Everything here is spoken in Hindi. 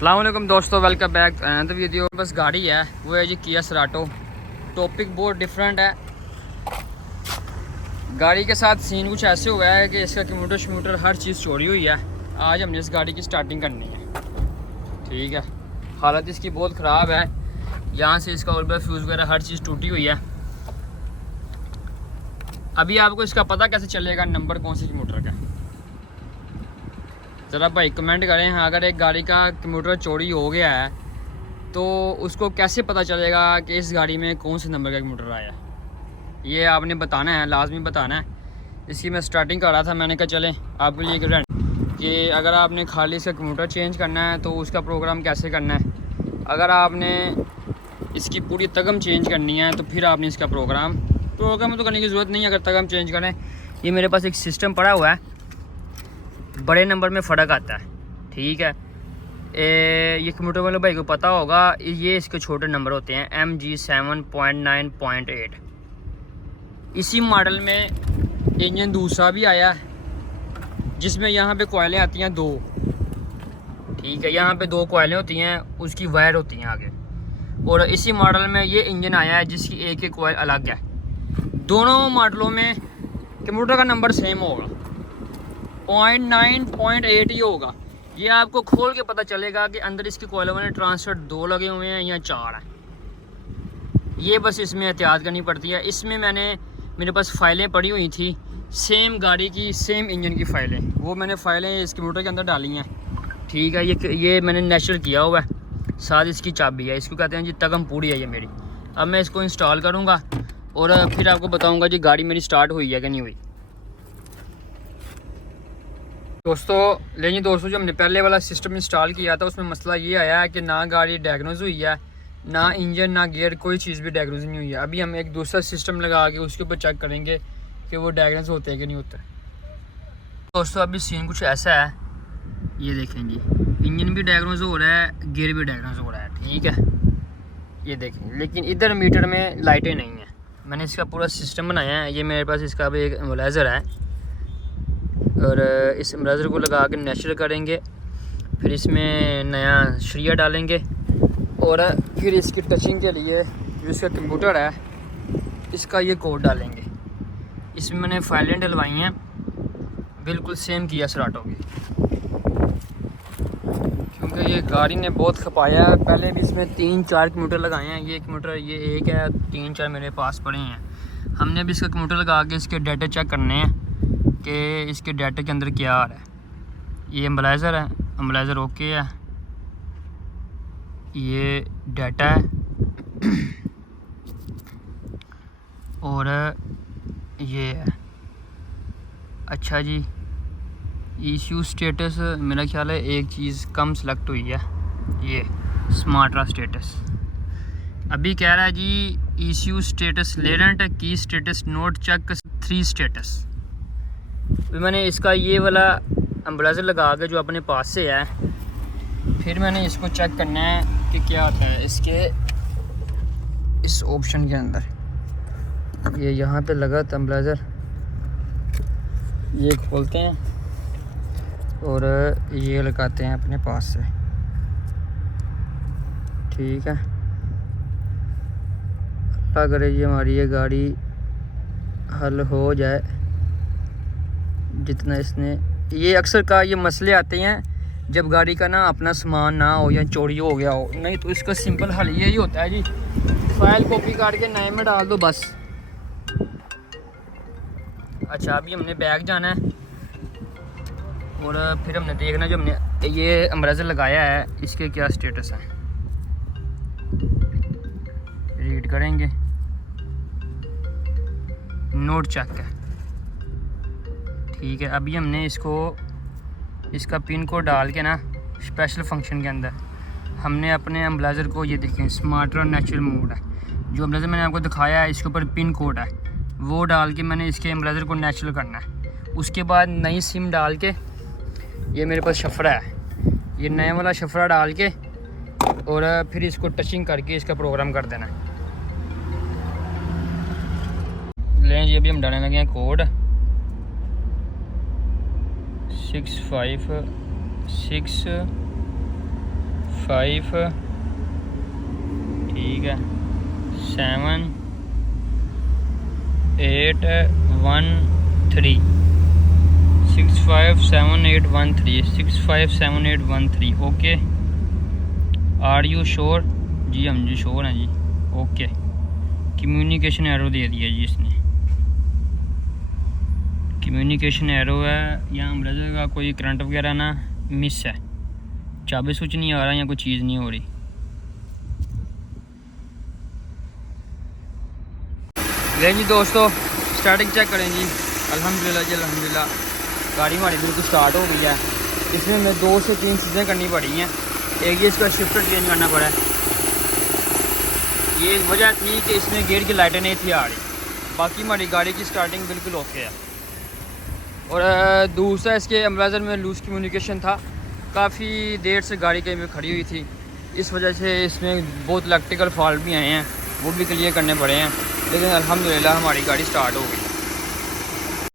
अस्सलाम वालेकुम दोस्तों, welcome back to another video. बस गाड़ी है वो है जी किया सराटो। टॉपिक बहुत डिफरेंट है। गाड़ी के साथ सीन कुछ ऐसे हुआ है कि इसका कंप्यूटर शम्यूटर हर चीज़ चोरी हुई है। आज हमने इस गाड़ी की स्टार्टिंग करनी है। ठीक है, हालत इसकी बहुत ख़राब है। यहाँ से इसका ऑयल फ्यूज़ वगैरह हर चीज़ टूटी हुई है। अभी आपको इसका पता कैसे चलेगा नंबर कौन सी कंप्यूटर का? ज़रा भाई कमेंट करें। अगर एक गाड़ी का कंप्यूटर चोरी हो गया है तो उसको कैसे पता चलेगा कि इस गाड़ी में कौन से नंबर का कंप्यूटर आया? ये आपने बताना है, लाजमी बताना है। इसकी मैं स्टार्टिंग कर रहा था, मैंने कहा चलें आपके लिए एक कि अगर आपने खाली इसका कंप्यूटर चेंज करना है तो उसका प्रोग्राम कैसे करना है। अगर आपने इसकी पूरी तगम चेंज करनी है तो फिर आपने इसका प्रोग्राम तो करने की ज़रूरत नहीं है। अगर तगम चेंज करें, ये मेरे पास एक सिस्टम पड़ा हुआ है, बड़े नंबर में फ़र्क आता है। ठीक है, ये कंप्यूटर वाले भाई को पता होगा, ये इसके छोटे नंबर होते हैं MG 7.9.8। इसी मॉडल में इंजन दूसरा भी आया है जिसमें यहाँ पे कोयलें आती हैं दो। ठीक है, यहाँ पे दो कोयलें होती हैं, उसकी वायर होती हैं आगे। और इसी मॉडल में ये इंजन आया है जिसकी एक एक कोयल अलग है। दोनों मॉडलों में कंप्यूटर का नंबर सेम होगा, 0.9.8 ही होगा। ये आपको खोल के पता चलेगा कि अंदर इसकी कोयलों में ट्रांसफर 2 लगे हुए हैं या 4 हैं। ये बस इसमें एहतियात करनी पड़ती है। इसमें मेरे पास फ़ाइलें पड़ी हुई थी, सेम गाड़ी की सेम इंजन की फ़ाइलें, वो मैंने फ़ाइलें इस कंप्यूटर के अंदर डाली हैं। ठीक है, ये मैंने नेचुरल किया हुआ है। साथ इसकी चाबी है, इसको कहते हैं जी तगम पूरी है ये मेरी। अब मैं इसको इंस्टॉल करूँगा और फिर आपको बताऊँगा जी गाड़ी मेरी स्टार्ट हुई है कि नहीं हुई। दोस्तों जो हमने पहले वाला सिस्टम इंस्टॉल किया था उसमें मसला ये आया है कि ना गाड़ी डायग्नोज हुई है, ना इंजन ना गियर, कोई चीज़ भी डायग्नोज नहीं हुई है। अभी हम एक दूसरा सिस्टम लगा के उसके ऊपर चेक करेंगे कि वो डायग्नोज होते हैं कि नहीं होते। दोस्तों अभी सीन कुछ ऐसा है, ये देखें जी, इंजन भी डायग्नोज हो रहा है, गियर भी डायग्नोज हो रहा है। ठीक है, ये देखें, लेकिन इधर मीटर में लाइटें नहीं हैं। मैंने इसका पूरा सिस्टम बनाया है। ये मेरे पास इसका भी एक एनालाइज़र है और इस एनालाइज़र को लगा के नेचुरल करेंगे, फिर इसमें नया शरिया डालेंगे और फिर इसकी टचिंग के लिए जो इसका कंप्यूटर है इसका ये कोड डालेंगे। इसमें मैंने फाइलें डलवाई हैं बिल्कुल सेम किया सराटो की, क्योंकि ये गाड़ी ने बहुत खपाया है। पहले भी इसमें 3-4 कंप्यूटर लगाए हैं। ये कंप्यूटर ये एक है, 3-4 मेरे पास पड़े हैं। हमने भी इसका कंप्यूटर लगा के इसके डाटा चेक करने हैं कि इसके डाटा के अंदर क्या आ रहा है। ये एनालाइज़र है, एनालाइज़र ओके है, ये डाटा है और ये है। अच्छा जी, इशू स्टेटस मेरा ख्याल है एक चीज़ कम सेलेक्ट हुई है, ये स्मार्टरा स्टेटस। अभी कह रहा है जी इशू स्टेटस लेरेंट की स्टेटस नोट चेक 3 स्टेटस। मैंने इसका ये वाला एनालाइज़र लगा के जो अपने पास से है, फिर मैंने इसको चेक करना है कि क्या आता है इसके इस ऑप्शन के अंदर। ये यहाँ पे लगा था एनालाइज़र, ये खोलते हैं और ये लगाते हैं अपने पास से। ठीक है, अल्लाह करे ये हमारी ये गाड़ी हल हो जाए जितना इसने। ये अक्सर का ये मसले आते हैं जब गाड़ी का ना अपना सामान ना हो या चोरी हो गया हो। नहीं तो इसका सिंपल हल यही होता है जी, फाइल कॉपी काट के नए में डाल दो बस। अच्छा, अभी हमने बैग जाना है और फिर हमने देखना जो हमने ये एनालाइज़र लगाया है इसके क्या स्टेटस है, रीड करेंगे। नोट चेक है। ठीक है, अभी हमने इसका पिन कोड डाल के ना स्पेशल फंक्शन के अंदर हमने अपने एनालाइज़र को, ये देखें स्मार्टरा नेचुरल मोड है, जो एनालाइज़र मैंने आपको दिखाया है इसके ऊपर पिन कोड है, वो डाल के मैंने इसके एनालाइज़र को नेचुरल करना है। उसके बाद नई सिम डाल के, ये मेरे पास शफरा है, ये नया वाला शफरा डाल के और फिर इसको टचिंग करके इसका प्रोग्राम कर देना है। लें जी, अभी हम डालने लगे हैं कोड 656 5 ठीक है 7 8 1 3 657813 657813 ओके। Are you sure? जी हम जी श्योर हैं जी। ओके कम्युनिकेशन एरो दे दिया जी इसने, कम्युनिकेशन एरो है। यहाँ अम्ब्रेला का कोई करंट वगैरह ना मिस है, चाबी स्विच नहीं आ रहा या कोई चीज़ नहीं हो रही। ले जी दोस्तों स्टार्टिंग चेक करें जी। अल्हम्दुलिल्लाह जी अल्हम्दुलिल्लाह गाड़ी हमारी बिल्कुल स्टार्ट हो गई है। इसमें हमें 2 से 3 चीज़ें करनी पड़ी हैं। एक ये इसका शिफ्टर चेंज करना पड़ा है, ये वजह थी कि इसमें गेट की लाइटें नहीं थी आ रही, बाकी हमारी गाड़ी की स्टार्टिंग बिल्कुल ओके है। और दूसरा इसके एम्ब्रेलर में लूज़ कम्युनिकेशन था, काफ़ी देर से गाड़ी कहीं में खड़ी हुई थी, इस वजह से इसमें बहुत इलेक्ट्रिकल फॉल्ट भी आए हैं, वो भी क्लियर करने पड़े हैं। लेकिन अल्हम्दुलिल्लाह हमारी गाड़ी स्टार्ट हो गई।